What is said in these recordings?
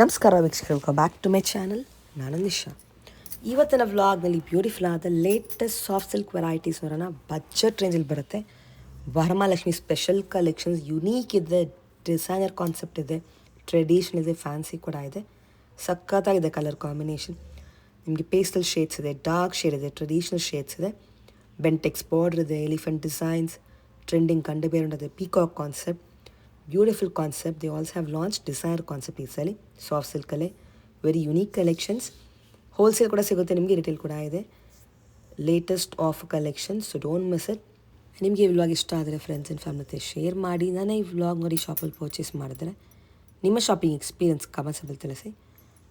ನಮಸ್ಕಾರ ವೀಕ್ಷಕರು, welcome back to my channel. ನಾನು ನಿಶಾ. ಇವತ್ತಿನ ವ್ಲಾಗ್ನಲ್ಲಿ ಬ್ಯೂಟಿಫುಲ್ ಆದ ಲೇಟೆಸ್ಟ್ ಸಾಫ್ಟ್ ಸಿಲ್ಕ್ ವೆರೈಟೀಸ್ ನೋಡೋಣ. ಬಜೆಟ್ ರೇಂಜಲ್ಲಿ ಬರುತ್ತೆ. ವರಮಹಾಲಕ್ಷ್ಮಿ ಸ್ಪೆಷಲ್ ಕಲೆಕ್ಷನ್ಸ್, ಯುನೀಕ್ ಇದೆ, ಡಿಸೈನರ್ ಕಾನ್ಸೆಪ್ಟ್ ಇದೆ, ಟ್ರೆಡಿಷನಲ್ ಇದೆ, ಫ್ಯಾನ್ಸಿ ಕೂಡ ಇದೆ. ಸಖತ್ತಾಗಿದೆ ಕಲರ್ ಕಾಂಬಿನೇಷನ್. ನಿಮಗೆ ಪೇಸ್ಟಲ್ ಶೇಡ್ಸ್ ಇದೆ, ಡಾರ್ಕ್ ಶೇಡ್ ಇದೆ, ಟ್ರೆಡಿಷನಲ್ ಶೇಡ್ಸ್ ಇದೆ, ಬೆಂಟೆಕ್ಸ್ ಬಾರ್ಡರ್ ಇದೆ, ಎಲಿಫೆಂಟ್ ಡಿಸೈನ್ಸ್, ಟ್ರೆಂಡಿಂಗ್ ಕಂಡು ಬೇರೆ peacock concept. Beautiful concept. They also have launched designer concept easily. Soft silk alle very unique collections. Wholesale kuda sigutte nimge, retail kuda ide. Latest offer collections, so don't miss it. ನಿಮಗೆ ಈ vlog ಇಷ್ಟ ಆದರೆ friends and family ಜೊತೆ share ಮಾಡಿ. ನಾನು ಈ vlog ನೋಡಿ ಶಾಪಲ್ಲಿ ಪರ್ಚೇಸ್ ಮಾಡಿದ್ರೆ ನಿಮ್ಮ ಶಾಪಿಂಗ್ ಎಕ್ಸ್ಪೀರಿಯನ್ಸ್ ಕಮೆಂಟ್ಸಲ್ಲಿ ತಿಳಿಸಿ.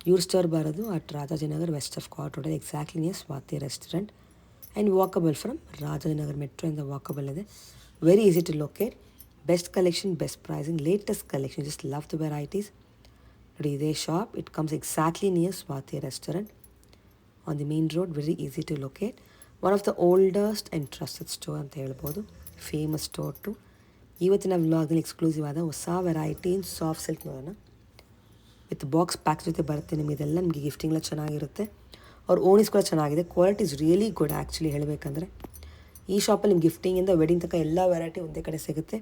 ಇವ್ರ ಸ್ಟೋರ್ ಬರೋದು ಅಟ್ ರಾಜಾಜಿನಗರ್, ವೆಸ್ಟ್ ಆಫ್ ಕಾಟ್ road, exactly near Swati restaurant and walkable from Rajajinagar ಮೆಟ್ರೋಯಿಂದ ವಾಕಬಲ್ ಇದೆ. Very easy to locate. Best collection, best pricing, latest collection. Just love the varieties. ನೋಡಿ, ಇದೇ shop. It comes exactly near Swati restaurant on the main road. Very easy to locate. One of the oldest and trusted store ಅಂತ ಹೇಳ್ಬೋದು. Famous store too. ಇವತ್ತಿನ ವ್ಲಾಗ್ನಲ್ಲಿ exclusive ಆದ ಹೊಸ variety in soft silk ನೋಡೋಣ. With box packs ಜೊತೆ ಬರುತ್ತೆ. ನಿಮಗೆಲ್ಲ ನಿಮಗೆ ಗಿಫ್ಟಿಂಗ್ಲ ಚೆನ್ನಾಗಿರುತ್ತೆ. ಅವ್ರ ಓನಿಸ್ ಕೂಡ ಚೆನ್ನಾಗಿದೆ. Quality is really good actually ಹೇಳಬೇಕಂದ್ರೆ. ಈ ಶಾಪಲ್ಲಿ ನಿಮ್ಗೆ ಗಿಫ್ಟಿಂಗಿಂದ ವೆಡ್ಡಿಂಗ್ ತನಕ ಎಲ್ಲ ವೆರೈಟಿ ಒಂದೇ ಕಡೆ ಸಿಗುತ್ತೆ.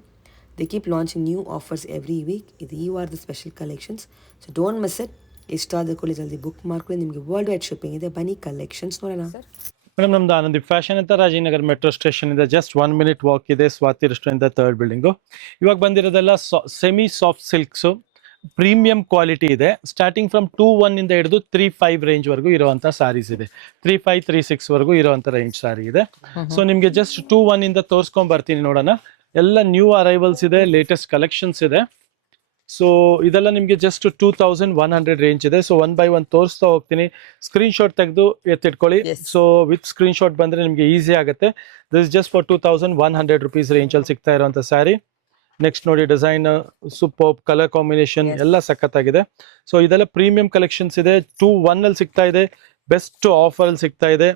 They keep launching new offers every week. You are the special collections, so don't miss it. ಇಷ್ಟಾದ ಕೂಡಲೇ ಜಲ್ದಿ ಬುಕ್ ಮಾಡ್ಕೊಳ್ಳಿ. ನಿಮಗೆ ವರ್ಲ್ಡ್ ವೈಡ್ ಶಿಪ್ಪಿಂಗ್ ಇದೆ. ಬನ್ನಿ ಕಲೆಕ್ಷನ್ಸ್ ನೋಡೋಣ. ಮೇಡಮ್, ನಮ್ದು ಆನಂದಿ ಫ್ಯಾಷನ್ ಅಂತ ರಾಜನಗರ್ ಮೆಟ್ರೋ ಸ್ಟೇಷನ್ ಇಂದ ಜಸ್ಟ್ 1 minute ವಾಕ್ ಇದೆ. Swati restaurant third building. ಇವಾಗ ಬಂದಿರೋದೆಲ್ಲ semi soft silks, premium quality ಇದೆ. ಸ್ಟಾರ್ಟಿಂಗ್ ಫ್ರಮ್ 2.1 ಇಂದ ಹಿಡಿದು 3.5 ರೇಂಜ್ ವರೆಗೂ ಇರುವಂತ ಸಾರೀಸ್ ಇದೆ. 3.5 3.6 ವರೆಗೂ ಇರುವಂತ ರೇಂಜ್ ಸಾರಿ ಇದೆ. ಸೊ ನಿಮಗೆ ಜಸ್ಟ್ 2.1 ಇಂದ ತೋರಿಸ್ಕೊಂಡ್ ಬರ್ತೀನಿ ನೋಡೋಣ. ಎಲ್ಲ ನ್ಯೂ ಅರೈವಲ್ಸ್ ಇದೆ, ಲೇಟೆಸ್ಟ್ ಕಲೆಕ್ಷನ್ಸ್ ಇದೆ. ಸೊ ಇದೆಲ್ಲ ನಿಮಗೆ ಜಸ್ಟ್ 2100 ರೇಂಜ್ ಇದೆ. ಸೊ 1 by 1 ತೋರಿಸ್ತಾ ಹೋಗ್ತೀನಿ. ಸ್ಕ್ರೀನ್ ಶಾಟ್ ತೆಗೆದು ಎತ್ತಿಟ್ಕೊಳ್ಳಿ. ಸೊ ವಿತ್ ಸ್ಕ್ರೀನ್ ಶಾಟ್ ಬಂದ್ರೆ ನಿಮಗೆ ಈಸಿ ಆಗುತ್ತೆ. This just for 2100 rupees range ಅಲ್ಲಿ ಸಿಗ್ತಾ ಇರುವಂತ ಸ್ಯಾರಿ. ನೆಕ್ಸ್ಟ್ ನೋಡಿ, ಡಿಸೈನ್ ಸೂಪರ್, ಕಲರ್ ಕಾಂಬಿನೇಷನ್ ಎಲ್ಲ ಸಖತ್ತಾಗಿದೆ. ಸೊ ಇದೆಲ್ಲ ಪ್ರೀಮಿಯಂ ಕಲೆಕ್ಷನ್ಸ್ ಇದೆ. 2.1 ಅಲ್ಲಿ ಸಿಗ್ತಾ ಇದೆ. ಬೆಸ್ಟ್ ಆಫರ್ ಅಲ್ಲಿ ಸಿಗ್ತಾ ಇದೆ.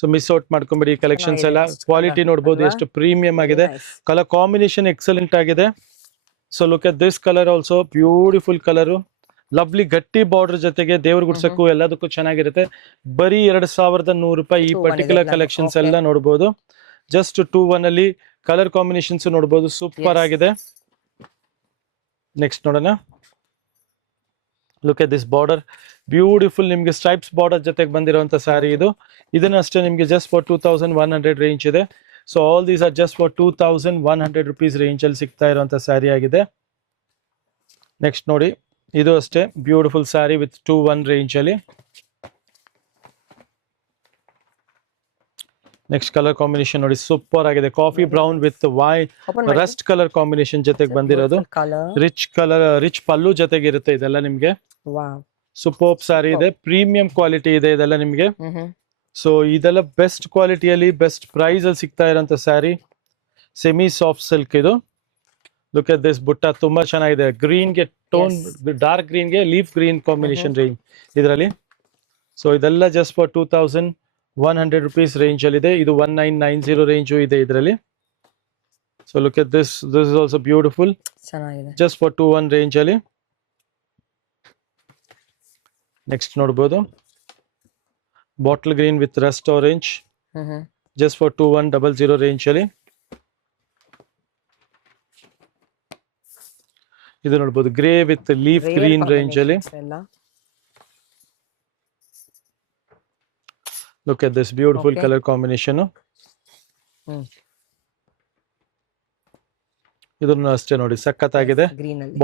ಸೊ ಮಿಸ್ ಔಟ್ ಮಾಡ್ಕೊಂಬಿಡಿ. ಕಲೆಕ್ಷನ್ಸ್ ಎಲ್ಲ ಕ್ವಾಲಿಟಿ ನೋಡಬಹುದು, ಎಷ್ಟು ಪ್ರೀಮಿಯಂ ಆಗಿದೆ. ಕಲರ್ ಕಾಂಬಿನೇಷನ್ ಎಕ್ಸಲೆಂಟ್ ಆಗಿದೆ. So look at this colour also, beautiful colour, lovely ಗಟ್ಟಿ ಬಾರ್ಡರ್ ಜೊತೆಗೆ ದೇವ್ರ ಗುಡ್ಸಕ್ಕೂ ಎಲ್ಲದಕ್ಕೂ ಚೆನ್ನಾಗಿರುತ್ತೆ. ಬರೀ 2100 ರೂಪಾಯಿ ಈ ಪರ್ಟಿಕ್ಯುಲರ್ ಕಲೆಕ್ಷನ್ಸ್ ಎಲ್ಲ ನೋಡಬಹುದು. ಜಸ್ಟ್ 2.1 ಅಲ್ಲಿ ಕಲರ್ ಕಾಂಬಿನೇಷನ್ಸ್ ನೋಡಬಹುದು, ಸೂಪರ್ ಆಗಿದೆ. ನೆಕ್ಸ್ಟ್ ನೋಡೋಣ. Look at this border, beautiful. ನಿಮ್ಗೆ ಸ್ಟ್ರೈಪ್ಸ್ ಬಾರ್ಡರ್ ಜೊತೆಗೆ ಬಂದಿರುವಂತ ಸ್ಯಾರಿ ಇದು. ಇದನ್ನ ಅಷ್ಟೇ ನಿಮ್ಗೆ ಜಸ್ಟ್ ಫಾರ್ 2100 ರೇಂಜ್ ಇದೆ. So all these are just for 2100 rupees range ಅಲ್ಲಿ ಸಿಗ್ತಾ ಇರುವಂತ ಸ್ಯಾರಿ ಆಗಿದೆ. ನೆಕ್ಸ್ಟ್ ನೋಡಿ, ಇದು ಅಷ್ಟೇ ಬ್ಯೂಟಿಫುಲ್ ಸ್ಯಾರಿ ವಿತ್ 2.1 ರೇಂಜ್ ಅಲ್ಲಿ. ನೆಕ್ಸ್ಟ್ ಕಲರ್ ಕಾಂಬಿನೇಷನ್ ನೋಡಿ, ಸೂಪರ್ ಆಗಿದೆ. Coffee brown with white Rust colour combination ಜೊತೆಗೆ ಬಂದಿರೋದು. ರಿಚ್ ಕಲರ್, ರಿಚ್ ಪಲ್ಲು ಜೊತೆಗೆ ಇರುತ್ತೆ ಇದೆಲ್ಲ ನಿಮ್ಗೆ. ಸೂಪರ್ ಸ್ಯಾರಿ ಇದೆ, ಪ್ರೀಮಿಯಂ ಕ್ವಾಲಿಟಿ ಇದೆ ಇದೆಲ್ಲ ನಿಮ್ಗೆ. ಸೊ ಇದೆಲ್ಲ ಬೆಸ್ಟ್ ಕ್ವಾಲಿಟಿಯಲ್ಲಿ ಬೆಸ್ಟ್ ಪ್ರೈಸ್ ಅಲ್ಲಿ ಸಿಗ್ತಾ ಇರೋಂಥ ಸ್ಯಾರಿ. ಸೆಮಿ ಸಾಫ್ಟ್ ಸಿಲ್ಕ್ ಇದು. ಲುಕ್ ಅಟ್ ದಿಸ್ ಬುಟ್ಟ, ತುಂಬಾ ಚೆನ್ನಾಗಿದೆ. ಗ್ರೀನ್ ಗೆ ಟೋನ್, ಡಾರ್ಕ್ ಗ್ರೀನ್ ಗೆ ಲೀಫ್ ಗ್ರೀನ್ ಕಾಂಬಿನೇಷನ್ ರೇಂಜ್ ಇದರಲ್ಲಿ. ಸೊ ಇದೆಲ್ಲ ಜಸ್ಟ್ ಫಾರ್ 2100 ರುಪೀಸ್ ರೇಂಜ್ ಅಲ್ಲಿ ಇದೆ. ಇದು 1990 ರೇಂಜು ಇದೆ ಇದರಲ್ಲಿ. So look at this is also beautiful, just for 21 range ಅಲ್ಲಿ. ನೆಕ್ಸ್ಟ್ ನೋಡಬಹುದು, bottle green with Rust orange, just for 2100 range ಅಲ್ಲಿ. ಇದು ನೋಡಬಹುದು, grey with leaf green range ಅಲ್ಲಿ. Look at this beautiful colour combination. ಇದನ್ನು ಅಷ್ಟೇ ನೋಡಿ, ಸಖತ್ತಾಗಿದೆ.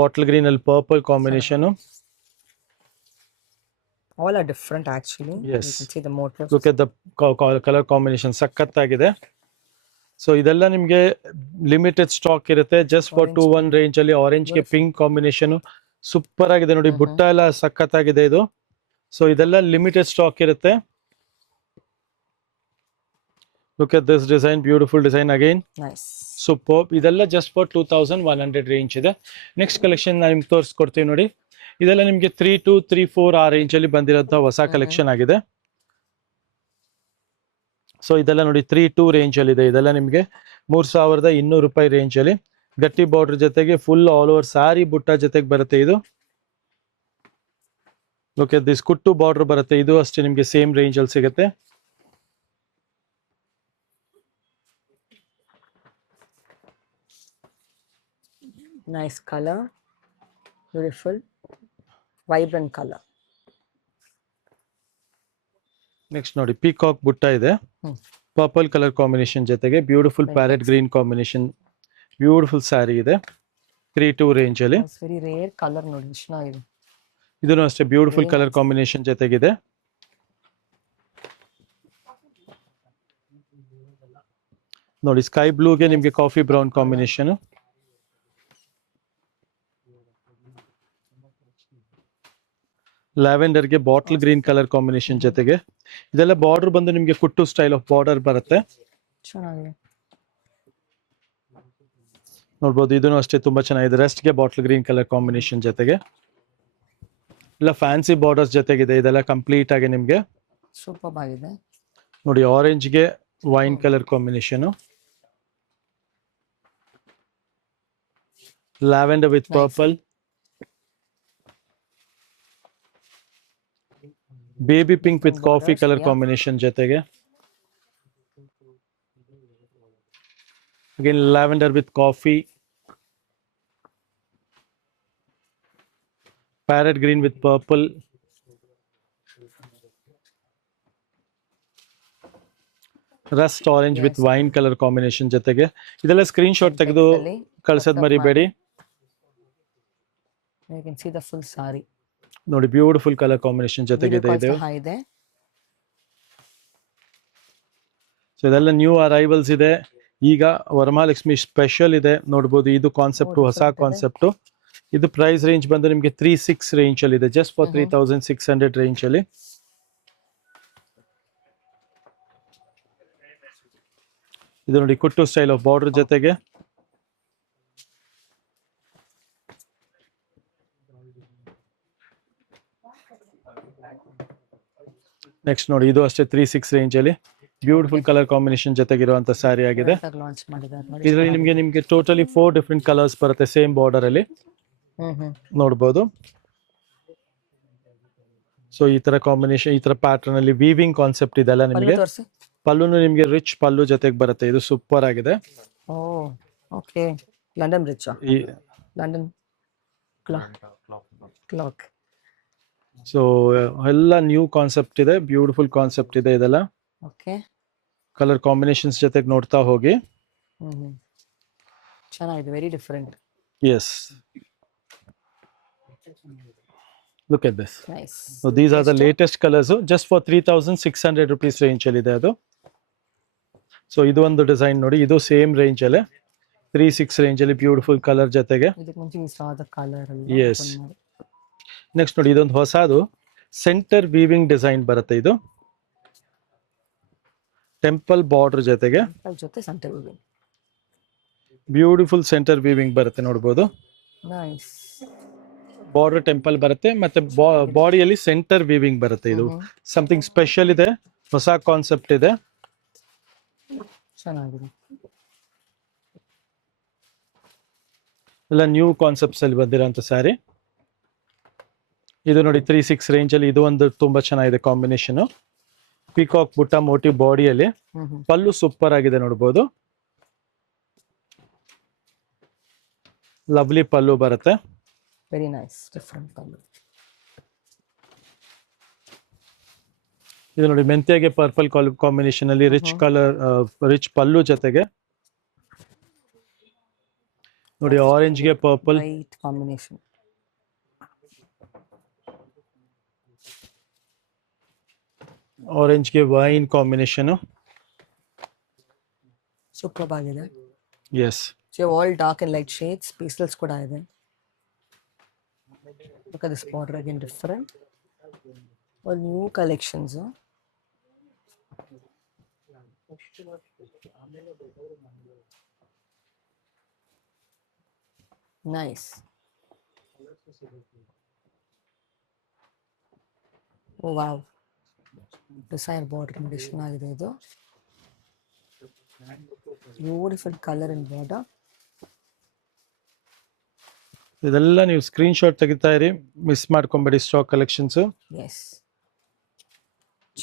ಬಾಟಲ್ ಗ್ರೀನ್ ಅಲ್ಲಿ purple combination. All are different actually. Yes. You can see the motif. Look at the color combination, ಸಖತ್ತಾಗಿದೆ. ಸೊ ಇದೆಲ್ಲ ನಿಮ್ಗೆ limited stock ಇರುತ್ತೆ. ಜಸ್ಟ್ ಫಾರ್ 21 ರೇಂಜ್ ಅಲ್ಲಿ. ಆರೆಂಜ್ ಗೆ ಪಿಂಕ್ ಕಾಂಬಿನೇಷನ್ ಸೂಪರ್ ಆಗಿದೆ ನೋಡಿ. ಬುಟ್ಟ ಎಲ್ಲ ಸಖತ್ತಾಗಿದೆ ಇದು. ಸೊ ಇದೆಲ್ಲ ಲಿಮಿಟೆಡ್ ಸ್ಟಾಕ್ ಇರುತ್ತೆ. Look at this design, beautiful design again. Super. ಇದೆಲ್ಲ ಜಸ್ಟ್ ಫಾರ್ 2100 ರೇಂಜ್ ಇದೆ. ನೆಕ್ಸ್ಟ್ ಕಲೆಕ್ಷನ್ ನಾನು ನಿಮ್ಗೆ ತೋರಿಸ್ಕೊಡ್ತೀವಿ ನೋಡಿ. ಇದೆಲ್ಲ ನಿಮ್ಗೆ 3.2 3.4 ಆ ರೇಂಜ್ ಅಲ್ಲಿ ಬಂದಿರೋಂಥ ಹೊಸ ಕಲೆಕ್ಷನ್ ಆಗಿದೆ. ಸೊ ಇದೆಲ್ಲ ನೋಡಿ 3.2 ರೇಂಜ್ ಅಲ್ಲಿ ಇದೆ. ಇದೆಲ್ಲ ನಿಮ್ಗೆ 3200 ರೂಪಾಯಿ ರೇಂಜ್ ಅಲ್ಲಿ ಗಟ್ಟಿ ಬಾರ್ಡರ್ ಜೊತೆಗೆ ಫುಲ್ ಆಲ್ ಓವರ್ ಸಾರಿ ಬುಟ್ಟ ಜೊತೆಗೆ ಬರುತ್ತೆ ಇದು. Look at this kuttu border ಬರುತ್ತೆ, ಇದು ಅಷ್ಟೇ ನಿಮಗೆ ಸೇಮ್ ರೇಂಜ್ ಅಲ್ಲಿ ಸಿಗುತ್ತೆ. Nice colour, beautiful vibrant colour. Next ನೋಡಿ ಪೀಕಾಕ್ ಬುಟ್ಟ ಇದೆ, ಹ್ಮ್. ಪರ್ಪಲ್ ಕಲರ್ ಕಾಂಬಿನೇಷನ್ ಜೊತೆಗೆ beautiful parrot green combination, beautiful sari ಇದೆ 3-2 ರೇಂಜ್ ಅಲ್ಲಿ. ವೆರಿ ರೇರ್ ಕಲರ್ ನೋಡಿ, ಎಷ್ಟು ಚೆನ್ನಾಗಿದೆ. ಇದನ್ನು ಅಷ್ಟೇ beautiful Very colour nice. Combination ಜೊತೆಗಿದೆ. ನೋಡಿ ಸ್ಕೈ ಬ್ಲೂಗೆ ನಿಮಗೆ ಕಾಫಿ ಬ್ರೌನ್ ಕಾಂಬಿನೇಷನ್, ಲ್ಯಾವೆಂಡರ್ಗೆ ಬಾಟಲ್ ಗ್ರೀನ್ ಕಲರ್ ಕಾಂಬಿನೇಷನ್ ಜೊತೆಗೆ. ಇದೆಲ್ಲ ಬಾರ್ಡರ್ ಬಂದು ನಿಮಗೆ ಕುಟ್ಟು ಸ್ಟೈಲ್ ಆಫ್ ಬಾರ್ಡರ್ ಬರುತ್ತೆ, ಚೆನ್ನಾಗಿದೆ. ನೋಡ್ಬೋದು. ಇದನ್ನು ಅಷ್ಟೇ ತುಂಬಾ ಚೆನ್ನಾಗಿದೆ, ರೆಸ್ಟ್ಗೆ ಬಾಟಲ್ ಗ್ರೀನ್ ಕಲರ್ ಕಾಂಬಿನೇಷನ್ ಜೊತೆಗೆ ಎಲ್ಲ ಫ್ಯಾನ್ಸಿ ಬಾರ್ಡರ್ಸ್ ಜೊತೆಗಿದೆ. ಇದೆಲ್ಲ ಕಂಪ್ಲೀಟ್ ಆಗಿ ನಿಮಗೆ ಸೂಪರ್ ಆಗಿದೆ. ನೋಡಿ ಆರೆಂಜ್ಗೆ wine colour combination, lavender with purple, baby pink with coffee colour combination ಜೊತೆಗೆ again lavender with coffee, parrot green with purple, rust orange with wine colour combination ಜೊತೆಗೆ. ಇದೆಲ್ಲ ಸ್ಕ್ರೀನ್ ಶಾಟ್ ತೆಗೆದು ಕಳ್ಸೋದ್ ಮರಿಬೇಡಿ. You can see the full saree. ನೋಡಿ beautiful colour combination ಜೊತೆಗಿದೆ ಇದು. ಇದೆ. So ಇದೆಲ್ಲ new arrivals ಇದೆ. ಈಗ ವರಮಹಾಲಕ್ಷ್ಮಿ ಸ್ಪೆಷಲ್ ಇದೆ ನೋಡ್ಬೋದು. ಇದು ಕಾನ್ಸೆಪ್ಟ್ ಹೊಸ ಕಾನ್ಸೆಪ್ಟ್. ಇದು ಪ್ರೈಸ್ ರೇಂಜ್ ಬಂದು ನಿಮಗೆ 3,600 ರೇಂಜ್ ಅಲ್ಲಿ ಇದೆ, ಜಸ್ಟ್ ಫಾರ್ 3,600 ರೇಂಜ್ ಅಲ್ಲಿ. ಇದು ನೋಡಿ ಕುಟ್ಟು ಸ್ಟೈಲ್ ಆಫ್ ಬಾರ್ಡರ್ ಜೊತೆಗೆ ನೆಕ್ಸ್ಟ್ ನೋಡಿ ಇದು ಅಷ್ಟೇ 3,600 ರೇಂಜ್ ಅಲ್ಲಿ ಬ್ಯೂಟಿಫುಲ್ ಕಲರ್ ಕಾಂಬಿನೇಷನ್ ಜೊತೆಗಿರುವಂತ ಸ್ಯಾರಿ ಆಗಿದೆ. ಲಾಂಚ್ ಮಾಡಿದ್ದಾರೆ. ಇದರಲ್ಲಿ ನಿಮಗೆ ಟೋಟಲಿ 4 ಡಿಫ್ರೆಂಟ್ ಕಲರ್ಸ್ ಬರುತ್ತೆ ಸೇಮ್ ಬಾರ್ಡರ್ ಅಲ್ಲಿ, ನೋಡ್ಬೋದು. ಸೊ ಈ ತರ ಕಾಂಬಿನೇಷನ್, ಈ ತರ ಪ್ಯಾಟರ್ನ್ ಅಲ್ಲಿ ವೀವಿಂಗ್ ಕಾನ್ಸೆಪ್ಟ್ ಇದೆಲ್ಲ ನಿಮಗೆ. ಪಲ್ಲುನು ನಿಮಗೆ ರಿಚ್ ಪಲ್ಲು ಜೊತೆಗೆ ಬರುತ್ತೆ. ಇದು ಸೂಪರ್ ಆಗಿದೆ. Okay, London rich, London clock. So ಎಲ್ಲ ನ್ಯೂ ಕಾನ್ಸೆಪ್ಟ್ ಇದೆ, ಬ್ಯೂಟಿಫುಲ್ ಕಾನ್ಸೆಪ್ಟ್ ಇದೆ ಇದೆಲ್ಲ. ಓಕೆ, ಕಲರ್ ಕಾಂಬಿನೇಷನ್ಸ್ ಜೊತೆಗೆ ನೋಡ್ತಾ ಹೋಗಿ. ಚೆನ್ನಾಗಿದೆ, very different. Yes, look at this. Nice. So these are the latest colors, just for 3,600 rupees range ಅಲ್ಲಿ ಇದೆ ಅದು. ಸೊ ಇದು ಒಂದು ಡಿಸೈನ್ ನೋಡಿ, ಇದು ಸೇಮ್ ರೇಂಜ್ ಅಲ್ಲಿ 3,600 ರೇಂಜ್ ಅಲ್ಲಿ ಬ್ಯೂಟಿಫುಲ್ ಕಲರ್ ಜೊತೆಗೆ. ಎಸ್, ನೆಕ್ಸ್ಟ್ ನೋಡಿ ಇದೊಂದು ಹೊಸದು ಸೆಂಟರ್ ವೀವಿಂಗ್ ಡಿಸೈನ್ ಬರುತ್ತೆ. ಇದು ಟೆಂಪಲ್ ಬಾರ್ಡರ್ ಜೊತೆಗೆ ಬ್ಯೂಟಿಫುಲ್ ಸೆಂಟರ್ ವೀವಿಂಗ್ ಬರುತ್ತೆ, ನೋಡ್ಬೋದು. ಬಾರ್ಡರ್ ಟೆಂಪಲ್ ಬರುತ್ತೆ, ಮತ್ತೆ ಬಾಡಿಯಲ್ಲಿ ಸೆಂಟರ್ ವೀವಿಂಗ್ ಬರುತ್ತೆ. ಇದು ಸಮಥಿಂಗ್ ಸ್ಪೆಷಲ್ ಇದೆ, ಹೊಸ ಕಾನ್ಸೆಪ್ಟ್ ಇದೆ. ಎಲ್ಲ ನ್ಯೂ ಕಾನ್ಸೆಪ್ಟ್ಸ್ ಅಲ್ಲಿ ಬಂದಿರೋಂಥ ಸ್ಯಾರಿ. ಇದು ನೋಡಿ 3,600 ರೇಂಜ್ ಅಲ್ಲಿ ಇದು ಒಂದು ತುಂಬಾ ಚೆನ್ನಾಗಿದೆ ಕಾಂಬಿನೇಷನ್. ಪಿಕಾಕ್ ಬುಟ್ಟ ಮೋಟಿವ್ ಬಾಡಿಯಲ್ಲಿ, ಪಲ್ಲು ಸೂಪರ್ ಆಗಿದೆ ನೋಡ್ಬೋದು. ಲವ್ಲಿ ಪಲ್ಲು ಬರುತ್ತೆ. Very nice, different colour. ಇದು ನೋಡಿ ಮೆಂತ್ಯಗೆ ಪರ್ಪಲ್ ಕಾಂಬಿನೇಷನ್ ಅಲ್ಲಿ ರಿಚ್ ಕಲರ್, ರಿಚ್ ಪಲ್ಲು ಜೊತೆಗೆ ನೋಡಿ ಆರೆಂಜ್ಗೆ ಪರ್ಪಲ್, ವೈಟ್ ಕಾಂಬಿನೇಷನ್. ಆರೆಂಜ್ಗೆ ವೈನ್ ಕಾಂಬಿನೇಷನ್. ಸೂಪರ್ ಆಗಿದೆ. Yes, all dark and light shades, pastels ಕೂಡ ಇದೆ. Look at this border again, different. All new collections. Nice. Oh wow. Design border condition ಆಗಿದೆ ಇದು. Beautiful color and border. ಇದೆಲ್ಲ ನೀವು screenshot ತೆಗಿತಾ ಇರಿ, ಮಿಸ್ ಮಾಡ್ಕೊಂಬೇಡಿ ಸ್ಟಾಕ್ ಕಲೆಕ್ಷನ್ಸ್. ಎಸ್,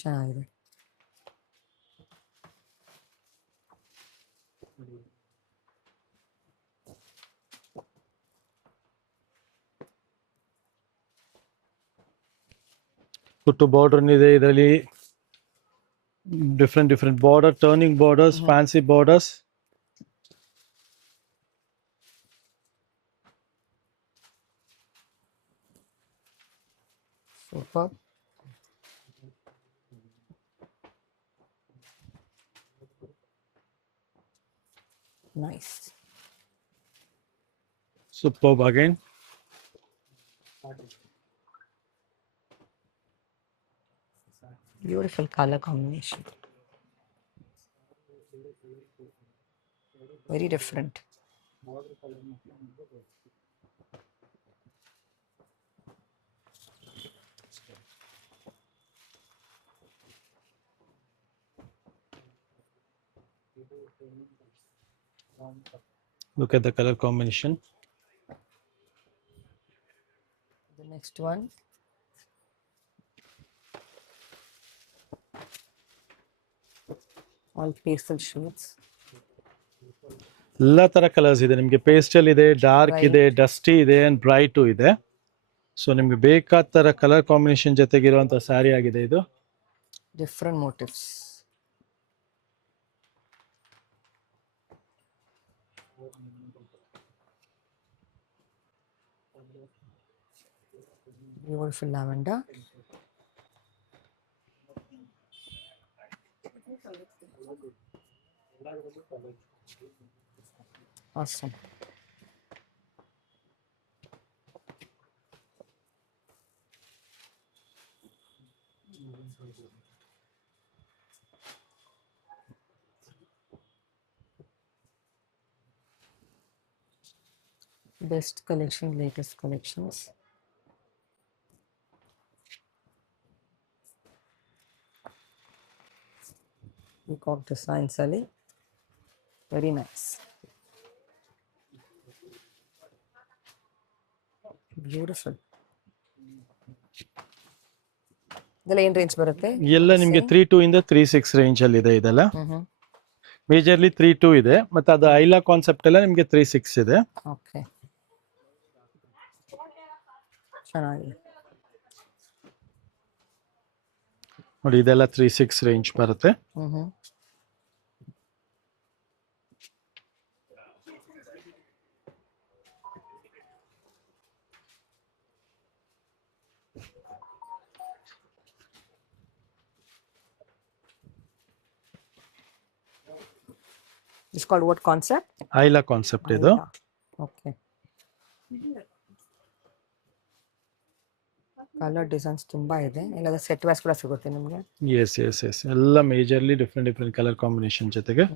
ಚೆನ್ನಾಗಿದೆ. ಕುಟ್ಟು border ಇದೆ ಇದರಲ್ಲಿ, different border, turning borders, fancy borders. Super. Nice. Superb again. Beautiful color combination. Very different. Look at the color combination. The next one. All pastel shades. ಎಲ್ಲ ತರ colours ಇದೆ ನಿಮಗೆ. Pastel ಇದೆ, dark ಇದೆ, dusty ಇದೆ and bright ಇದೆ. So ನಿಮ್ಗೆ ಬೇಕಾದ ತರ ಕಲರ್ ಕಾಂಬಿನೇಷನ್ ಜೊತೆಗಿರುವಂತ ಸ್ಯಾರಿ ಆಗಿದೆ ಇದು. Different motifs. Beautiful lavender. Awesome. Best collection, latest collections. Peacock designs ali. Very nice. Beautiful. ಇದೆಲ್ಲ ಏನ್ ರೇಂಜ್ ಬರುತ್ತೆ? ಎಲ್ಲ ನಿಮಗೆ 3.2 ಇಂದ 3.6 ರೇಂಜ್ ಅಲ್ಲಿ ಇದೆ ಇದೆಲ್ಲ. ಮೇಜರ್ಲಿ 3.2 ಇದೆ, ಮತ್ತೆ ಅದು ಐಲಾ ಕಾನ್ಸೆಪ್ಟ್ ಎಲ್ಲ ನಿಮಗೆ 3.6 ಇದೆ. ಓಕೆ, ಚೆನ್ನಾಗಿದೆ ನೋಡಿ, ಇದೆಲ್ಲ 3.6 ರೇಂಜ್ ಬರುತ್ತೆ. It's called what concept? ಐಲಾ ಕಾನ್ಸೆಪ್ಟ್ ಇದು. ಓಕೆ. ಕಲರ್ ಡಿಸೈನ್ಸ್ ತುಂಬಾ ಇದೆ. ಎಲ್ಲ ಸೆಟ್ ವೈಸ್ ಕೂಡ ಸಿಗುತ್ತೆ ನಿಮಗೆ. ಎಸ್ ಎಸ್ ಎಸ್, ಎಲ್ಲ ಮೇಜರ್ಲಿ ಡಿಫ್ರೆಂಟ್ ಕಲರ್ ಕಾಂಬಿನೇಷನ್ ಜೊತೆಗೆ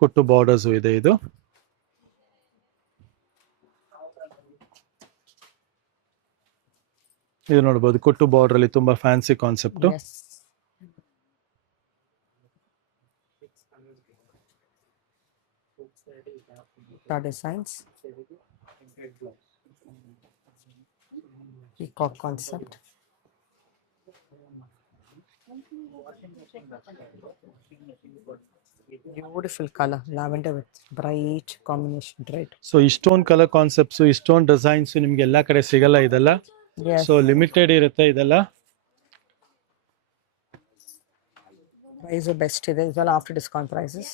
ಕುಟ್ಟು ಬಾರ್ಡರ್ಸ್ ಇದೆ ಇದು. ಇದು ನೋಡಬಹುದು, ಕುಟ್ಟು ಬಾರ್ಡರ್ ಅಲ್ಲಿ ತುಂಬಾ fancy concept. Designs, peacock concept. Beautiful color, lavender with bright combination red. So ಇಷ್ಟೊಂದು ಕಲರ್ ಕಾನ್ಸೆಪ್ಟ್ಸ್, ಇಷ್ಟೊಂದು ಡಿಸೈನ್ಸ್ ನಿಮ್ಗೆ ಎಲ್ಲಾ ಕಡೆ ಸಿಗಲ್ಲ ಇದೆಲ್ಲ. ಸೊ ಲಿಮಿಟೆಡ್ ಇರುತ್ತೆ ಇದೆಲ್ಲ. Price best ಇದೆ ಇದೆಲ್ಲ, after discount prices.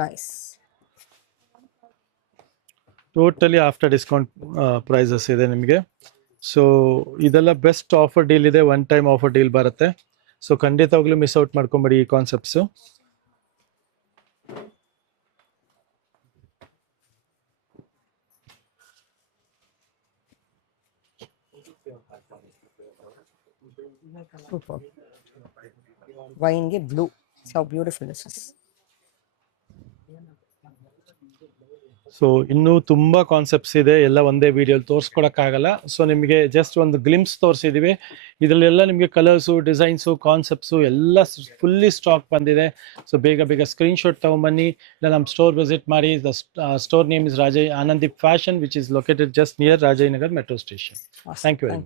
Nice. Totally after discount prices ಇದೆ ನಿಮಗೆ. ಸೊ ಇದೆಲ್ಲ ಬೆಸ್ಟ್ ಆಫರ್ ಡೀಲ್ ಇದೆ, ಒನ್ ಟೈಮ್ ಆಫರ್ ಡೀಲ್ ಬರುತ್ತೆ. ಸೊ ಖಂಡಿತವಾಗ್ಲೂ ಮಿಸ್ ಔಟ್ ಮಾಡ್ಕೊಂಬೇಡಿ ಈ concepts. Super. Wine blue. So beautiful this is. So ಇನ್ನೂ ತುಂಬಾ ಕಾನ್ಸೆಪ್ಟ್ಸ್ ಇದೆ, ಎಲ್ಲ ಒಂದೇ ವಿಡಿಯೋಲಿ ತೋರಿಸ್ಕೊಡಕ್ಕಾಗಲ್ಲ. ಸೊ ನಿಮಗೆ ಜಸ್ಟ್ ಒಂದು ಗ್ಲಿಮ್ಸ್ ತೋರಿಸಿದೀವಿ. ಇದರಲ್ಲೆಲ್ಲ ನಿಮಗೆ ಕಲರ್ಸು, ಡಿಸೈನ್ಸು, ಕಾನ್ಸೆಪ್ಟ್ಸು ಎಲ್ಲ ಫುಲ್ಲಿ ಸ್ಟಾಕ್ ಬಂದಿದೆ. ಸೊ ಬೇಗ ಬೇಗ ಸ್ಕ್ರೀನ್ಶಾಟ್ ತಗೊಂಬನ್ನಿ, ಇಲ್ಲ ನಮ್ಮ ಸ್ಟೋರ್ ವಿಸಿಟ್ ಮಾಡಿ. The store name is Anandeep fashion, which is located just near Rajajinagar metro station. Thank you very much.